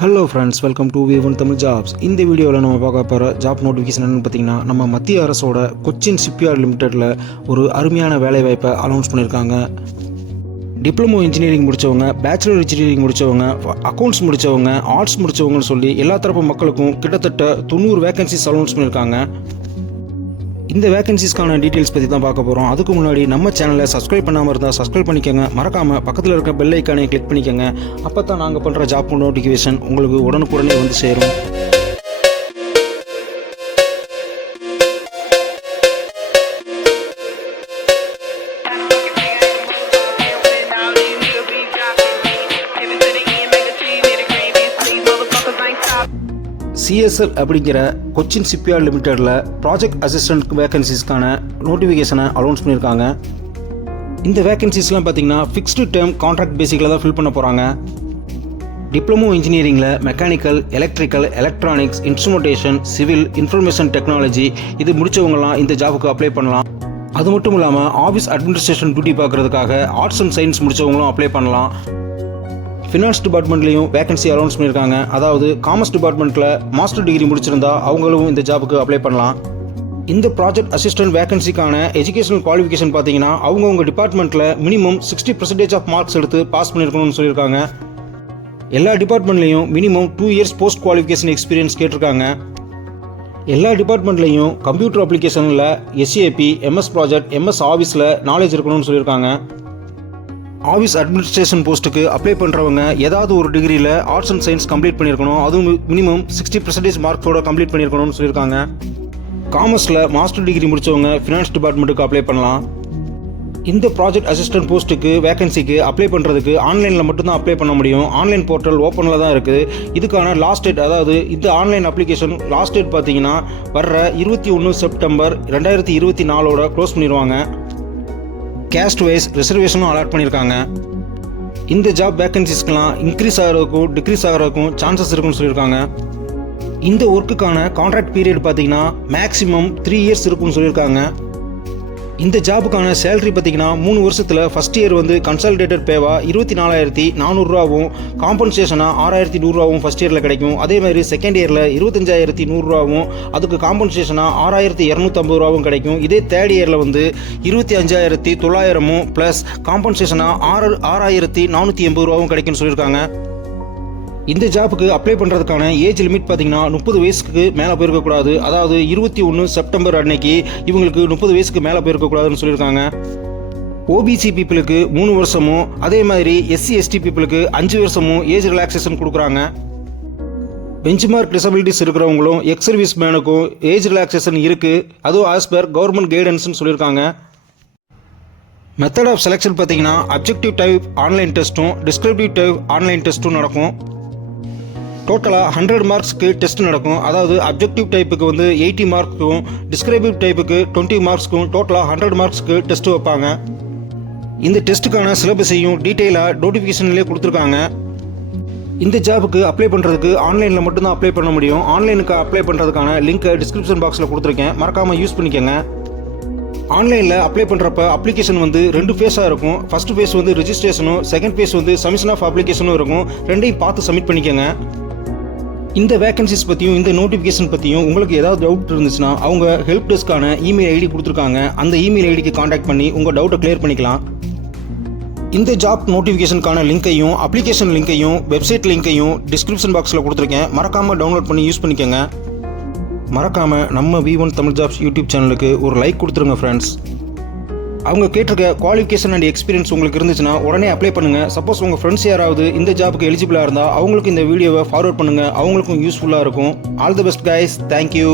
Hello friends, welcome to V1 Tamil jobs. இந்த வீடியோவில் நம்ம பார்க்க போகிற ஜாப் நோட்டிஃபிகேஷன் என்னென்னு பார்த்தீங்கன்னா, நம்ம மத்திய அரசோட கொச்சின் ஷிப்யார்ட் லிமிடெட்டில் ஒரு அருமையான வேலைவாய்ப்பை அனௌன்ஸ் பண்ணியிருக்காங்க. டிப்ளமோ இன்ஜினியரிங் முடித்தவங்க, பேச்சுலர் இன்ஜினியரிங் முடித்தவங்க, அக்கௌண்ட்ஸ் முடித்தவங்க, ஆர்ட்ஸ் முடித்தவங்கன்னு சொல்லி எல்லா தரப்பு மக்களுக்கும் கிட்டத்தட்ட 90 வேகன்சிஸ் அனௌன்ஸ் பண்ணியிருக்காங்க. இந்த வேகன்சிஸ்க்கான டீட்டெயில்ஸ் பற்றி தான் பார்க்க போகிறோம். அதுக்கு முன்னாடி நம்ம சேனலை சப்ஸ்கிரைப் பண்ணாமல் இருந்தால் சப்ஸ்கிரைப் பண்ணிக்கோங்க. மறக்காமல் பக்கத்தில் இருக்க பெல் ஐக்கானை கிளிக் பண்ணிக்கோங்க. அப்போ தான் நாங்கள் பண்ணுற ஜாப் நோட்டிஃபிகேஷன் உங்களுக்கு உடனுக்குடனே வந்து சேரும். CSL அப்படிங்கிற கொச்சின் ஷிப்யார்ட் லிமிடெட்டில் ப்ராஜெக்ட் அசிஸ்டன்ட் வேகன்சிஸ்க்கான நோட்டிஃபிகேஷனை அனௌன்ஸ் பண்ணியிருக்காங்க. இந்த வேகன்சிஸ்லாம் பார்த்தீங்கன்னா ஃபிக்ஸ்டு டேர்ம் கான்ட்ராக்ட் பேசிக்கில் தான் ஃபில் பண்ண போகிறாங்க. டிப்ளமோ இன்ஜினியரிங்கில் mechanical, electrical, electronics, instrumentation, civil, information technology இது முடித்தவங்களாம் இந்த ஜாபுக்கு அப்ளை பண்ணலாம். அது மட்டும் இல்லாமல் ஆஃபீஸ் அட்மினிஸ்ட்ரேஷன் டியூட்டி பார்க்குறதுக்காக ஆர்ட்ஸ் அண்ட் சயின்ஸ் முடித்தவங்களும் அப்ளை பண்ணலாம். ஃபினான்ஸ் டிபார்ட்மெண்ட்லேயும் வேகன்சி அனௌன்ஸ் பண்ணியிருக்காங்க. அதாவது காமர்ஸ் டிபார்ட்மெண்ட்டில் மாஸ்டர் டிகிரி முடிச்சிருந்தா அவங்களும் இந்த ஜாபுக்கு அப்ளை பண்ணலாம். இந்த ப்ராஜெக்ட் அசிஸ்டன்ட் வேகன்சிக்கான எஜுகேஷனல் குவாலிஃபிகேஷன் பார்த்தீங்கன்னா அவங்கவுங்க டிபார்ட்மெண்ட்டில் மினிமம் 60% ஆஃப் மார்க்ஸ் எடுத்து பாஸ் பண்ணியிருக்கணும்னு சொல்லியிருக்காங்க. எல்லா டிபார்ட்மெண்ட்லேயும் minimum 2 years post qualification experience கேட்டிருக்காங்க. எல்லா டிபார்ட்மெண்ட்லேயும் கம்ப்யூட்டர் அப்ளிகேஷனில் SAP, MS ப்ராஜெக்ட், MS ஆஃபீஸில் நாலேஜ் இருக்கணும்னு சொல்லியிருக்காங்க. ஆஃபீஸ் அட்மினிஸ்ட்ரேஷன் போஸ்ட்டுக்கு அப்ளை பண்ணுறவங்க ஏதாவது ஒரு டிகிரியில் ஆர்ட்ஸ் அண்ட் சயின்ஸ் கம்ப்ளீட் பண்ணியிருக்கணும். அதுவும் மினிமம் 60% மார்க்ஸோட கம்ப்ளீட் பண்ணியிருக்கணும்னு சொல்லியிருக்காங்க. காமர்ஸில் மாஸ்டர் டிகிரி முடித்தவங்க ஃபினான்ஸ் டிபார்ட்மெண்ட்டுக்கு அப்ளை பண்ணலாம். இந்த ப்ராஜெக்ட் அசிஸ்டன்ட் போஸ்ட்டுக்கு வேகன்சிக்கு அப்ளை பண்ணுறதுக்கு ஆன்லைனில் மட்டும்தான் அப்ளை பண்ண முடியும். ஆன்லைன் போர்ட்டல் ஓப்பனில் தான் இருக்குது. இதுக்கான லாஸ்ட் டேட், அதாவது இந்த ஆன்லைன் அப்ளிகேஷன் லாஸ்ட் டேட் பார்த்தீங்கன்னா வர்ற 21 செப்டம்பர் 2024 க்ளோஸ் பண்ணிடுவாங்க. கேஸ்ட் வைஸ் ரிசர்வேஷனும் அலாட் பண்ணியிருக்காங்க. இந்த ஜாப் வேகன்சிஸ்க்கெலாம் இன்க்ரீஸ் ஆகிறதுக்கும் டிக்ரீஸ் ஆகிறதுக்கும் சான்சஸ் இருக்குன்னு சொல்லியிருக்காங்க. இந்த ஒர்க்குக்கான கான்ட்ராக்ட் பீரியட் பார்த்தீங்கன்னா மேக்ஸிமம் 3 இயர்ஸ் இருக்குன்னு சொல்லியிருக்காங்க. இந்த ஜாபுக்கான சேலரி பார்த்தீங்கன்னா 3 வருஷத்தில் ஃபஸ்ட் இயர் வந்து கன்சாலிடேட்டட் பேவா 24,400 ரூபாவும், காம்பன்சேஷனாக 6,100 ஃபஸ்ட் இயரில் கிடைக்கும். அதே மாதிரி செகண்ட் இயரில் 25,100 அதுக்கு காம்பன்சேஷனாக 6,250 கிடைக்கும். இதே தேர்ட் இயரில் வந்து 25,900 ப்ளஸ் காம்பன்சேஷனாக 6,480 கிடைக்கும்னு சொல்லியிருக்காங்க. இந்த ஜாபுக்கு அப்ளை பண்ணுறதுக்கான ஏஜ் லிமிட் பார்த்தீங்கன்னா 30 வயசுக்கு மேலே போயிருக்கக்கூடாது. அதாவது 21 செப்டம்பர் அன்னைக்கு இவங்களுக்கு 30 வயசுக்கு மேலே போயிருக்கக்கூடாதுன்னு சொல்லியிருக்காங்க. OBC பீப்புளுக்கு 3 வருஷமும், அதே மாதிரி SC ST பீப்புளுக்கு 5 வருஷமும் ஏஜ் ரிலாக்ஸேஷன் கொடுக்குறாங்க. பெஞ்ச்மார்க் டிசபிலிட்டிஸ் இருக்கிறவங்களும் எக்ஸ் சர்வீஸ் மேனுக்கும் ஏஜ் ரிலாக்ஸேஷன் இருக்குது. அதுவும் ஆஸ் பர் கவர்மெண்ட் கைடன்ஸ்னு சொல்லியிருக்காங்க. மெத்தட் ஆஃப் செலெக்ஷன் பார்த்தீங்கன்னா அப்ஜெக்டிவ் டைப் ஆன்லைன் டெஸ்ட்டும் டிஸ்கிரிப்டிவ் டைப் ஆன்லைன் டெஸ்ட்டும் நடக்கும். டோட்டலாக 100 மார்க்ஸ்க்கு டெஸ்ட் நடக்கும். அதாவது அப்ஜெக்டிவ் டைப்புக்கு வந்து 80 மார்க்ஸுக்கும், டிஸ்கிரைபிவ் டைப்புக்கு 20 மார்க்ஸ்க்கும், டோட்டலாக 100 மார்க்ஸ்க்கு டெஸ்ட் வைப்பாங்க. இந்த டெஸ்ட்டுக்கான சிலபஸையும் டீட்டெயிலாக நோட்டிஃபிகேஷன்லேயே கொடுத்துருக்காங்க. இந்த ஜாபுக்கு அப்ளை பண்ணுறதுக்கு ஆன்லைனில் மட்டும்தான் அப்ளை பண்ண முடியும். ஆன்லைனுக்கு அப்ளை பண்ணுறதுக்கான லிங்க்கை டிஸ்கிரிப்ஷன் பாக்ஸில் கொடுத்துருக்கேன், மறக்காமல் யூஸ் பண்ணிக்கோங்க. ஆன்லைனில் அப்ளை பண்ணுறப்ப அப்ளிகேஷன் வந்து 2 ஃபேஸாக இருக்கும். ஃபர்ஸ்ட் ஃபேஸ் வந்து ரெஜிஸ்ட்ரேஷனும், செகண்ட் ஃபேஸ் வந்து சப்மிஷன் ஆஃப் அப்ளிகேஷனும் இருக்கும். ரெண்டையும் பார்த்து சப்மிட் பண்ணிக்கோங்க. இந்த வேகன்சிஸ் பற்றியும் இந்த நோட்டிஃபிகேஷன் பற்றியும் உங்களுக்கு ஏதாவது டவுட் இருந்துச்சுன்னா அவங்க ஹெல்ப் டெஸ்க்கான இமெயில் ஐடி கொடுத்துருக்காங்க. அந்த இமெயில் ஐடிக்கு காண்டாக்ட் பண்ணி உங்கள் டவுட்டை கிளியர் பண்ணிக்கலாம். இந்த ஜாப் நோட்டிஃபிகேஷனுக்கான லிங்க்கையும் அப்ளிகேஷன் லிங்க்கையும் வெப்சைட் லிங்க்கையும் டிஸ்கிரிப்ஷன் பாக்ஸில் கொடுத்துருக்கேன், மறக்காமல் டவுன்லோட் பண்ணி யூஸ் பண்ணிக்கோங்க. மறக்காமல் நம்ம V1 தமிழ் ஜாப்ஸ் யூடியூப் சேனலுக்கு ஒரு லைக் கொடுத்துருங்க ஃப்ரெண்ட்ஸ். அவங்க கேட்டிருக்க குவாலிஃபிகேஷன் அண்ட் எக்ஸ்பீரியன்ஸ் உங்களுக்கு இருந்துச்சுன்னா உடனே அப்ளை பண்ணுங்கள். சப்போஸ் உங்கள் ஃப்ரெண்ட்ஸ் யாராவது இந்த ஜாபுக்கு எலிஜிபிளாக இருந்தால் அவங்களுக்கு இந்த வீடியோவை ஃபார்வர்ட் பண்ணுங்கள். அவங்களுக்கும் யூஸ்ஃபுல்லாக இருக்கும். All the best guys. Thank you.